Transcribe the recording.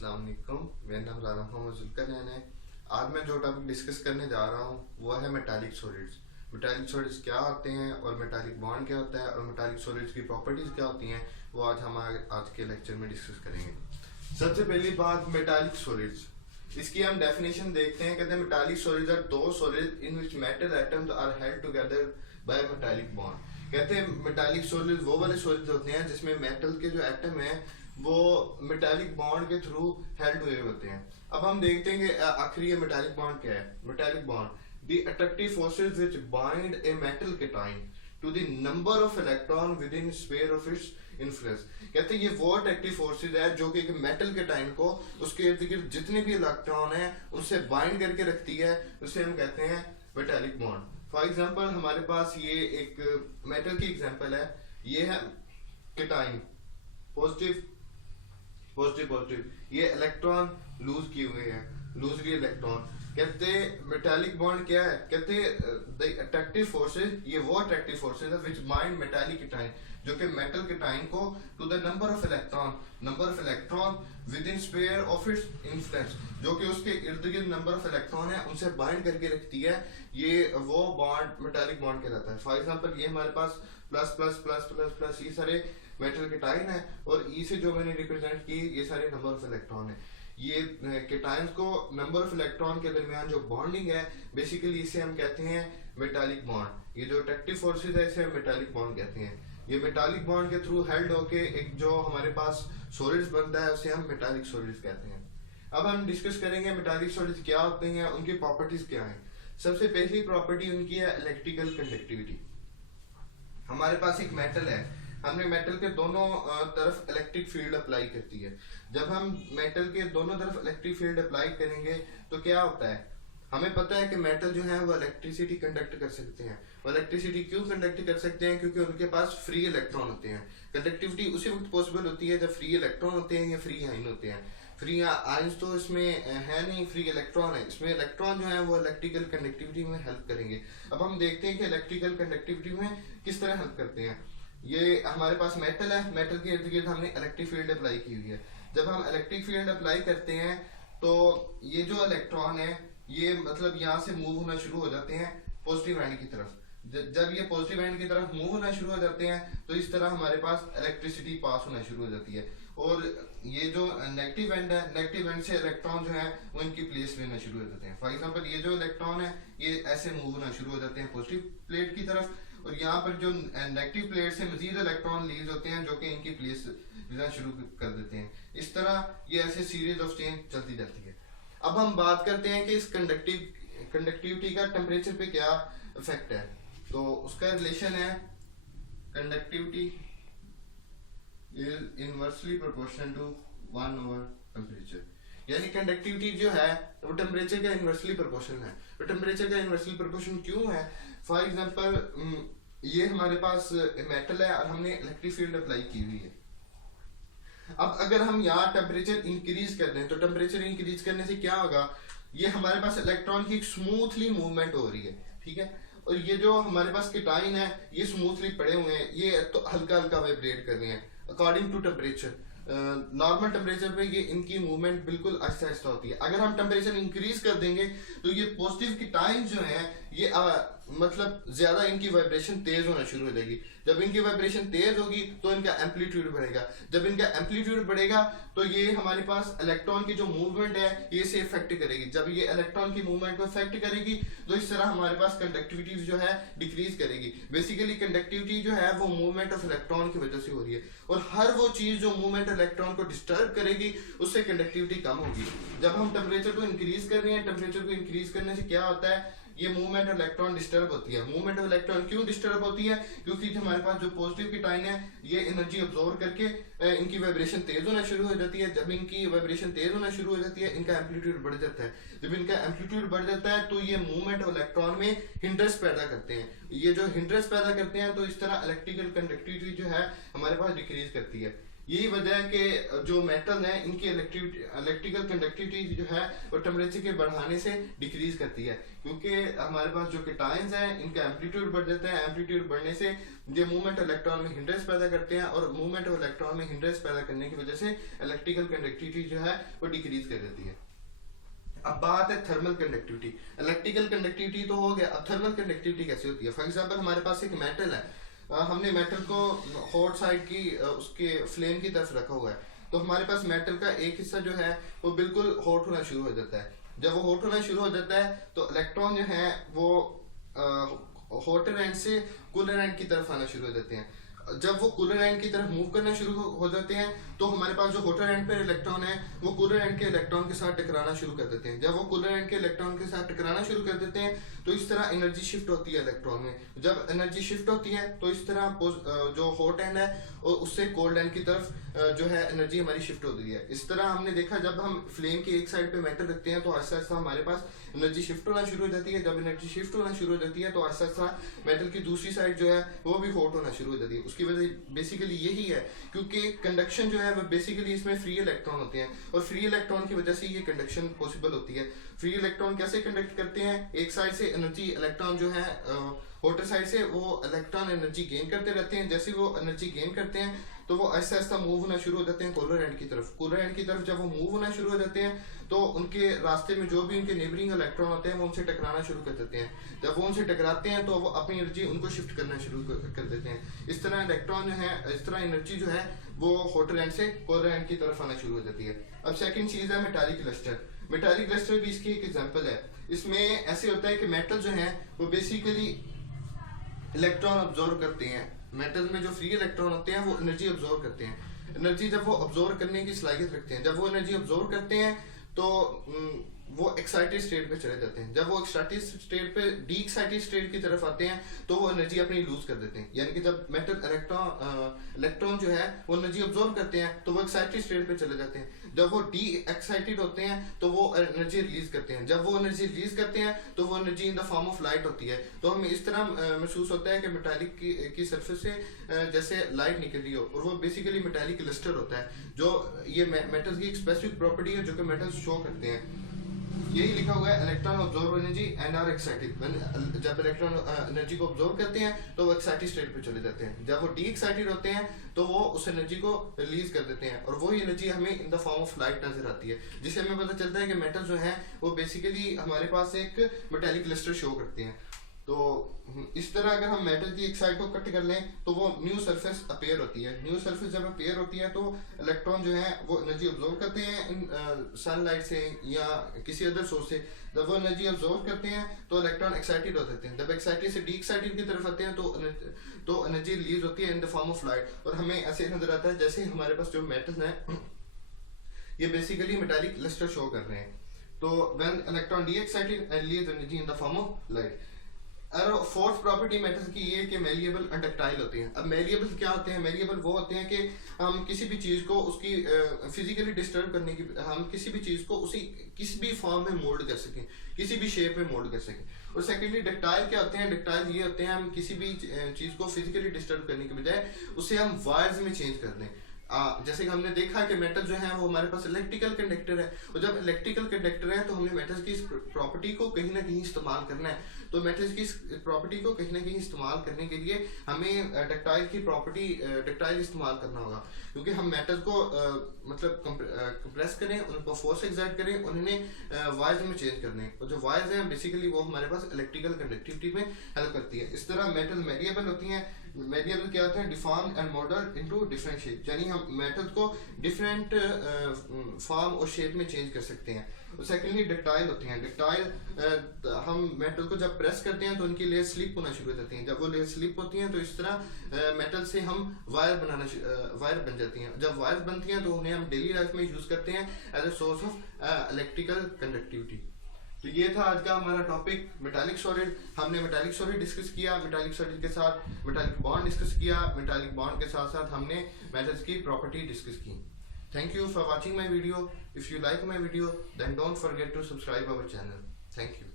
अस्सलामुअलैकुम, मेरा नाम राना मोहम्मद जुल्करनैन है। आज मैं जो टॉपिक डिस्कस करने जा रहा हूँ वो है मेटालिक सॉलिड्स। मेटालिक सॉलिड्स क्या होते हैं और मेटालिक बॉन्ड क्या होता है और मेटालिक सॉलिड्स की प्रॉपर्टीज़ क्या होती हैं, वो आज हम आज के लेक्चर में डिस्कस करेंगे। सबसे पहली बात, मेटालिक सॉलिड्स, इसकी हम डेफिनेशन देखते हैं। कहते हैं metallic solids are those solids in which metal atoms are held together by metallic bond. कहते हैं मेटालिक सॉलिड्स वो वाले सॉलिड्स होते हैं जिसमें मेटल के जो एटम है वो मेटालिक बॉन्ड के थ्रू हेल्ड हुए होते हैं। अब हम देखते हैं कि आखिरी मेटालिक बॉन्ड क्या है। Metallic bond the attractive forces which bind a metal cation to the number of electron within sphere of its influence. कहते हैं ये वो अट्रैक्टिव फोर्सेस है जो कि एक मेटल केटाइन को उसके इर्द गिर्द जितने भी इलेक्ट्रॉन है उनसे बाइंड करके रखती है, उसे हम कहते हैं मेटालिक बॉन्ड। फॉर एग्जाम्पल हमारे पास ये एक मेटल की एग्जाम्पल है, ये है केटाइन, पॉजिटिव पॉजिटिव पॉजिटिव, ये इलेक्ट्रॉन लूज किए हुए हैं, लूजली इलेक्ट्रॉन। कहते मेटालिक बॉन्ड क्या है, कहते द अट्रैक्टिव फोर्सेस, ये वो अट्रैक्टिव फोर्सेस है व्हिच बाइंड मेटालिक केटाइन, जो कि मेटल केटाइन को to the number of electron within sphere of its influence, जो कि उसके इर्द गिर्द नंबर ऑफ इलेक्ट्रॉन है उनसे बाइंड करके रखती है। ये वो बॉन्ड मेटालिक बॉन्ड कहलाता है। फॉर एग्जांपल ये हमारे पास plus plus plus plus plus ये सारे मेटल केटाइन है और ई से जो मैंने रिप्रेजेंट की ये सारे नंबर ऑफ इलेक्ट्रॉन है। ये केटाइंस को नंबर ऑफ इलेक्ट्रॉन के दरमियान जो बॉन्डिंग है बेसिकली इसे हम कहते हैं मेटालिक बॉन्ड। ये जो अट्रैक्टिव फोर्सेस है इसे हम मेटालिक बॉन्ड कहते हैं। ये मेटालिक बॉन्ड के थ्रू हेल्ड होके एक जो हमारे पास सॉलिड्स बनता है उसे हम मेटालिक सॉलिड्स कहते हैं। अब हम डिस्कस करेंगे मेटालिक सॉलिड्स क्या होते हैं, उनकी प्रॉपर्टीज क्या है। सबसे पहली प्रॉपर्टी उनकी है इलेक्ट्रिकल कंडक्टिविटी। हमारे पास एक मेटल है, हमने मेटल के दोनों तरफ इलेक्ट्रिक फील्ड अप्लाई करती है। जब हम मेटल के दोनों तरफ इलेक्ट्रिक फील्ड अप्लाई करेंगे तो क्या होता है, हमें पता है कि मेटल जो है वो इलेक्ट्रिसिटी कंडक्ट कर सकते हैं। वो इलेक्ट्रिसिटी क्यों कंडक्ट कर सकते हैं, क्योंकि उनके पास फ्री इलेक्ट्रॉन होते हैं। कंडक्टिविटी उसी वक्त पॉसिबल होती है जब फ्री इलेक्ट्रॉन होते हैं या फ्री आयन होते हैं। फ्री आयंस तो इसमें है नहीं, फ्री इलेक्ट्रॉन है। इसमें इलेक्ट्रॉन जो है वो इलेक्ट्रिकल कंडक्टिविटी में हेल्प करेंगे। अब हम देखते हैं कि इलेक्ट्रिकल कंडक्टिविटी में किस तरह हेल्प करते हैं। ये हमारे पास मेटल है, मेटल के इर्द गिर्द हमने इलेक्ट्रिक फील्ड अप्लाई की हुई है। जब हम इलेक्ट्रिक फील्ड अप्लाई करते हैं तो ये जो इलेक्ट्रॉन है ये मतलब यहाँ से मूव होना शुरू हो जाते हैं पॉजिटिव एंड की तरफ। जब ये पॉजिटिव एंड की तरफ मूव होना शुरू हो जाते हैं तो इस तरह हमारे पास इलेक्ट्रिसिटी पास होना शुरू हो जाती है। और ये जो नेगेटिव एंड है, नेगेटिव एंड से इलेक्ट्रॉन जो है वो इनकी प्लेस लेना शुरू हो जाते हैं। फॉर एग्जांपल ये जो इलेक्ट्रॉन है ये ऐसे मूव होना शुरू हो जाते हैं पॉजिटिव प्लेट की तरफ, और यहाँ पर जो नेगेटिव प्लेट से मजीद इलेक्ट्रॉन रिलीज होते हैं जो कि इनकी प्लेस लेना शुरू कर देते हैं। इस तरह ये ऐसे सीरीज ऑफ चेंज चलती जाती है। अब हम बात करते हैं कि इस कंडक्टिविटी का टेम्परेचर पे क्या इफेक्ट है। तो उसका रिलेशन है conductivity is inversely proportional to 1/टेम्परेचर। यानी कंडक्टिविटी जो है वो टेम्परेचर का इनवर्सली प्रोपोर्शनल है। तो टेम्परेचर का इनवर्सली प्रोपोर्शनल क्यों है? फॉर एग्जांपल ये हमारे पास मेटल है और हमने इलेक्ट्रिक फील्ड अप्लाई की हुई है। अब अगर हम यहाँ टेम्परेचर इंक्रीज कर दें तो टेम्परेचर इंक्रीज करने से क्या होगा, ये हमारे पास इलेक्ट्रॉन की स्मूथली मूवमेंट हो रही है, ठीक है। और ये जो हमारे पास केटाइन है ये स्मूथली पड़े हुए हैं, ये तो हल्का हल्का वाइब्रेट कर रहे हैं according to temperature. Normal temperature पे ये इनकी मूवमेंट बिल्कुल आहिस्ता आहिस्ता होती है। अगर हम टेम्परेचर इंक्रीज कर देंगे तो ये पॉजिटिव केटाइन जो है ये मतलब ज्यादा इनकी वाइब्रेशन तेज होना शुरू हो जाएगी। जब इनकी वाइब्रेशन तेज होगी तो इनका एम्पलीट्यूड बढ़ेगा। जब इनका एम्पलीट्यूड बढ़ेगा तो ये हमारे पास इलेक्ट्रॉन की जो मूवमेंट है ये इसे इफेक्ट करेगी। जब ये इलेक्ट्रॉन की मूवमेंट को इफेक्ट करेगी तो इस तरह हमारे पास कंडक्टिविटी जो है डिक्रीज करेगी। बेसिकली कंडक्टिविटी जो है वो मूवमेंट ऑफ इलेक्ट्रॉन की वजह से हो रही है, और हर वो चीज जो मूवमेंट इलेक्ट्रॉन को डिस्टर्ब करेगी उससे कंडक्टिविटी कम होगी। जब हम टेम्परेचर को इंक्रीज कर रहे हैं, टेम्परेचर को इंक्रीज करने से क्या होता है, ये मूवमेंट ऑफ इलेक्ट्रॉन डिस्टर्ब होती है। मूवमेंट ऑफ इलेक्ट्रॉन क्यों डिस्टर्ब होती है, क्योंकि हमारे पास जो पॉजिटिव केटाइन है ये एनर्जी अब्सॉर्ब करके इनकी वाइब्रेशन तेज होना शुरू हो जाती है। जब इनकी वाइब्रेशन तेज होना शुरू हो जाती है इनका एम्पलीट्यूड बढ़ जाता है। जब इनका एम्पलीट्यूड बढ़ जाता है तो ये मूवमेंट ऑफ इलेक्ट्रॉन में हिंड्रेंस पैदा करते हैं। ये जो हिंड्रेंस पैदा करते हैं तो इस तरह इलेक्ट्रिकल कंडक्टिविटी जो है हमारे पास डिक्रीज करती है। यही वजह है कि जो मेटल है इनकी इलेक्ट्रिकल कंडक्टिविटी जो है वो टेम्परेचर के बढ़ाने से डिक्रीज करती है, क्योंकि हमारे पास जो केटायंस हैं इनका एम्पलीट्यूड बढ़ जाता है। एम्पलीट्यूड बढ़ने से ये मूवमेंट इलेक्ट्रॉन में हिंड्रेंस पैदा करते हैं, और मूवमेंट ऑफ इलेक्ट्रॉन में हिंड्रेंस पैदा करने की वजह से इलेक्ट्रिकल कंडक्टिविटी जो है वो डिक्रीज कर देती है। अब बात है थर्मल कंडक्टिविटी। इलेक्ट्रिकल कंडक्टिविटी तो हो गया, अब थर्मल कंडक्टिविटी कैसे होती है? फॉर एग्जांपल हमारे पास एक मेटल है, हमने मेटल को हॉट साइड की उसके फ्लेम की तरफ रखा हुआ है, तो हमारे पास मेटल का एक हिस्सा जो है वो बिल्कुल हॉट होना शुरू हो जाता है। जब वो हॉट होना शुरू हो जाता है तो इलेक्ट्रॉन जो है वो हॉटर एंड से कूलर एंड की तरफ आना शुरू हो जाते हैं। जब वो कूलर एंड की तरफ मूव करना शुरू हो जाते हैं तो हमारे पास जो हॉटर एंड पर इलेक्ट्रॉन है वो कूलर एंड के इलेक्ट्रॉन के साथ टकराना शुरू कर देते हैं। जब वो कूलर एंड के इलेक्ट्रॉन के साथ टकराना शुरू कर देते हैं तो इस तरह एनर्जी शिफ्ट होती है इलेक्ट्रॉन में। जब एनर्जी शिफ्ट होती है तो इस तरह जो हॉट एंड है और उससे कोल्ड एंड की तरफ जो है एनर्जी हमारी शिफ्ट होती है। इस तरह हमने देखा जब हम फ्लेम की एक साइड पे मेटल रखते हैं तो आहिस्ता आहिस्ता हमारे पास एनर्जी शिफ्ट होना शुरू हो जाती है। जब एनर्जी शिफ्ट होना शुरू हो जाती है तो आहिस्ता आहिस्ता मेटल की दूसरी साइड जो है वो भी हॉट होना शुरू हो जाती है। उसकी वजह बेसिकली यही है क्योंकि कंडक्शन जो है वो बेसिकली इसमें फ्री इलेक्ट्रॉन होते हैं, और फ्री इलेक्ट्रॉन की वजह से ये कंडक्शन पॉसिबल होती है। फ्री इलेक्ट्रॉन कैसे कंडक्ट करते हैं? एक साइड से एनर्जी इलेक्ट्रॉन जो है हॉटर साइड से वो इलेक्ट्रॉन एनर्जी गेन करते रहते हैं। जैसे वो एनर्जी गेन करते हैं तो वो आहिस्ता आहिस्ता मूव होना शुरू हो जाते हैं कूलर एंड की तरफ। कूलर एंड की तरफ जब वो मूव होना शुरू हो जाते हैं तो उनके रास्ते में जो भी उनके नेबरिंग इलेक्ट्रॉन होते हैं वो उनसे टकराना शुरू कर देते हैं। जब वो उनसे टकराते हैं तो वो अपनी एनर्जी उनको शिफ्ट करना शुरू कर देते हैं। इस तरह इलेक्ट्रॉन जो है, इस तरह एनर्जी जो है वो हॉटर एंड से कूलर एंड की तरफ आना शुरू हो जाती है। अब सेकंड चीज है मेटालिक क्लस्टर। मेटालिक क्लस्टर भी इसकी एक एग्जांपल है। इसमें ऐसे होता है कि मेटल जो है वो बेसिकली इलेक्ट्रॉन ऑब्जॉर्व करते हैं। मेटल में जो फ्री इलेक्ट्रॉन होते हैं वो एनर्जी ऑब्जॉर्व करते हैं। एनर्जी जब वो ऑब्जॉर्व करने की सलाहियत रखते हैं, जब वो एनर्जी ऑब्जॉर्व करते हैं तो वो एक्साइटेड स्टेट पे चले जाते हैं। जब वो एक्साइटेड स्टेट पे डी एक्साइटेड स्टेट की तरफ आते हैं तो वो एनर्जी अपनी लूज कर देते हैं। यानी कि जब मेटल इलेक्ट्रॉन जो है वो एनर्जी ऑब्जॉर्व करते हैं तो वो एक्साइटेड स्टेट पे चले जाते हैं। जब वो डी एक्साइटेड होते हैं तो वो एनर्जी रिलीज करते हैं। जब वो एनर्जी रिलीज करते हैं तो वो energy in the form of light होती है। तो हमें इस तरह महसूस होता है कि मेटालिक की सरफेस से जैसे लाइट निकल रही हो, और वो बेसिकली मेटालिक क्लस्टर होता है। जो ये मेटल्स की एक स्पेसिफिक प्रॉपर्टी है जो कि मेटल्स शो करते हैं। यही लिखा हुआ है electron absorb energy and are excited. जब इलेक्ट्रॉन एनर्जी को ऑब्जॉर्व करते हैं तो वो एक्साइटेड स्टेट पे चले जाते हैं। जब वो डी एक्साइटेड होते हैं तो वो उस एनर्जी को रिलीज कर देते हैं, और वही एनर्जी हमें in the form of light नजर आती है, जिससे हमें पता चलता है कि मेटल जो है वो बेसिकली हमारे पास एक मेटालिक क्लस्टर शो करते हैं। तो इस तरह अगर हम मेटल की एक साइड को कट कर लें तो वो न्यू सरफेस अपीयर होती है। न्यू सरफेस जब अपीयर होती है तो इलेक्ट्रॉन जो है वो एनर्जी ऑब्जॉर्व करते हैं सनलाइट से या किसी अदर सोर्स से। जब वो एनर्जी ऑब्जॉर्व करते हैं तो इलेक्ट्रॉन एक्साइटेड हो जाते हैं। जब एक्साइटेड से डी एक्साइटेड की तरफ आते हैं तो एनर्जी रिलीज होती है in the form of light, और हमें ऐसे नजर आता है जैसे हमारे पास जो मेटल्स हैं ये बेसिकली मेटालिक क्लस्टर शो कर रहे हैं। तो when electron D excited and release energy in the form of light. और फोर्थ प्रॉपर्टी मेटल्स की ये कि मेलिएबल एंड डक्टाइल होते हैं। अब मेलिएबल क्या होते हैं? मेलिएबल वो होते हैं कि हम किसी भी चीज को उसकी फिजिकली डिस्टर्ब करने की, हम किसी भी चीज को उसी किसी भी फॉर्म में मोल्ड कर सकें, किसी भी शेप में मोल्ड कर सकें। और सेकेंडली डक्टाइल क्या होते हैं? डक्टाइल ये होते हैं हम किसी भी चीज को फिजिकली डिस्टर्ब करने के बजाय उसे हम वायर्स में चेंज कर दें। जैसे कि हमने देखा कि मेटल जो है वो हमारे पास इलेक्ट्रिकल कंडक्टर है, और जब इलेक्ट्रिकल कंडक्टर है तो हमने मेटल्स की प्रॉपर्टी को कहीं ना कहीं इस्तेमाल करना है। तो मेटल्स की प्रॉपर्टी को कहीं ना कहीं इस्तेमाल करने के लिए हमें डक्टाइल की प्रॉपर्टी डक्टाइल इस्तेमाल करना होगा, क्योंकि हम मेटल को मतलब कंप्रेस करें, उनको फोर्स एक्सर्ट करें, उन्हें वायर्स में चेंज करने, और जो वायर्स हैं बेसिकली वो हमारे पास इलेक्ट्रिकल कंडक्टिविटी में हेल्प करती है। इस तरह मेटल मेलिएबल होती हैं। मेलिएबल क्या होता है? Deform and model into different shape, यानी हम मेटल को डिफरेंट फॉर्म और शेप में चेंज कर सकते हैं। सेकेंडली डक्टाइल होते हैं। डक्टाइल हम मेटल को जब प्रेस करते हैं तो उनकी लेयर स्लिप होना शुरू हो जाती हैं। जब वो लेयर स्लिप होती हैं तो इस तरह मेटल से हम वायर बन जाती हैं। जब वायर बनती हैं तो उन्हें हम डेली लाइफ में यूज करते हैं as a source of electrical conductivity. तो ये था आज का हमारा टॉपिक मेटालिक सॉलिड। हमने मेटालिक सॉलिड डिस्कस किया, मेटालिक सॉलिड के साथ मेटालिक बॉन्ड डिस्कस किया, मेटालिक बॉन्ड के साथ साथ हमने मेटल्स की प्रॉपर्टी डिस्कस की। Thank you for watching my video. If you like my video, then don't forget to subscribe our channel. Thank you.